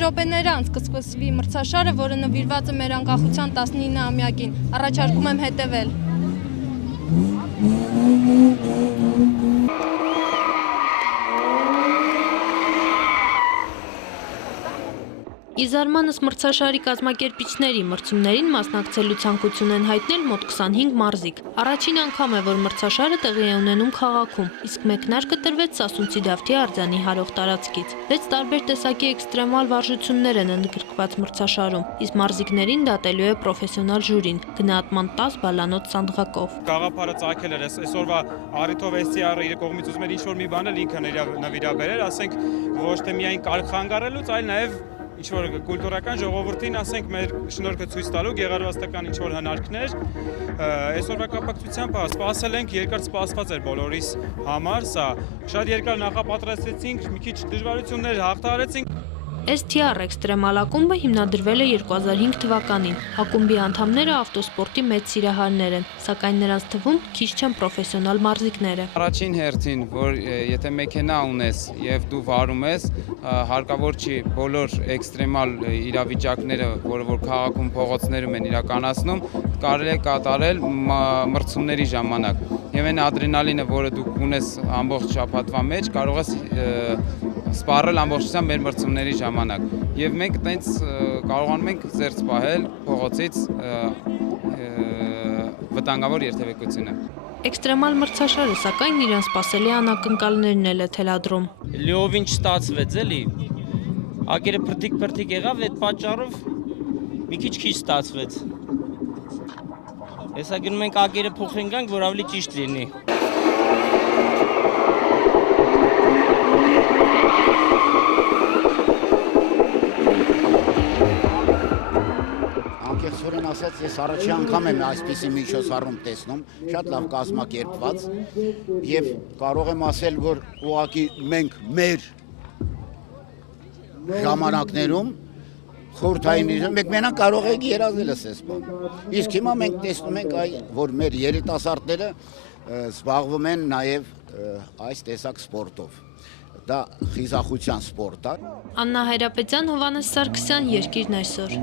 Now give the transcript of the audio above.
Րոպեներ անց կսկսվի մրցաշարը, որը նվիրված է մեր անկախության 19-ամյակին։ Առաջարկում եմ հետևել։ Իզարմանս մրցաշարի կազմակերպիչների մրցումներին մասնակցելու ցանկություն են հայտնել մոտ 25 մարզիկ։ Առաջին անգամ է, որ մրցաշարը տեղի է ունենում քաղաքում, իսկ մեկնարկը տրվեց Սասունցի Դավթի արձանի հարող տարածքից։ 6 տարբեր տեսակի էքստրեմալ վարժություններ են ընդգրկված մրցաշարում, իսկ մարզիկներին դատելու է պրոֆեսիոնալ ժյուրին, գնահատման 10 բալանոց սանդղակով։ Գաղափարը ծագել էր այսօրվա առիթով SCR-ը իր կողմից ուզում էր ինչ-որ մի բան ինքը նվիրաբերել, ասենք ոչ թե միայն կարգ խանգարելուց, այլ նաև ինչ-որ կուլտուրական ժողովրդին, ասենք, մեր շնորհքը ցույց տալու գեղարվեստական ինչ-որ հնարքներ, այսօրվա կապակցությամբ սպասել ենք, երկար սպասված էր բոլորիս համար, սա շատ երկար նախապատրաստեցինք, մի քիչ դժվարություններ հաղթահարեցինք։ STR էքստրեմալ ակումբը հիմնադրվել է 2005 թվականին։ Ակումբի անդամները ավտոսպորտի մեծ սիրահարներ են, սակայն նրանց թվում քիչ չեն պրոֆեսիոնալ մարզիկները։ Առաջին հերթին, որ եթե մեքենա ունես եւ դու վարում ես, հարկավոր չի բոլոր էքստրեմալ իրավիճակները, որ քաղաքում փողոցներում են իրականացնում, կարելի է կատարել մրցումների ժամանակ։ Եվ այն ադրենալինը, որը դու ունես ամբողջ շաբաթվա մեջ, կարող ես սպառել ամբողջությամբ մեր մրցումների ժամանակ։ Եվ մենք տենց կարողանում ենք զերծ պահել փողոցից վտանգավոր երթևեկությունը։ Էքստրեմալ մրցաշարը, սակայն իրան սպասելի անակնկալներն էլ է թելադրում։ Լիովին չստացվեց, էլի։ Ակերը փրթիկ եղավ, այդ պատճառով մի քիչ ստացվեց։ Հեսա գնում ենք ակերը փոխենք գանք, որ ավելի ճիշտ լինի։ Անկեղծորեն ասած, ես առաջի անգամ եմ այսպիսի միջոցառում տեսնում, շատ լավ կազմակերպված, եւ կարող եմ ասել, որ ուղղակի մենք մեր ժամանակներում խորհրդային մենք մենակ կարող ենք երազել ասես բան։ Իսկ հիմա մենք տեսնում ենք, որ մեր երիտասարդները զբաղվում են նաեւ այս տեսակ սպորտով։ Դա խիզախության սպորտ է։ Աննա Հայրապետյան, Հովհաննես Սարգսյան, Երկիրն այսօր։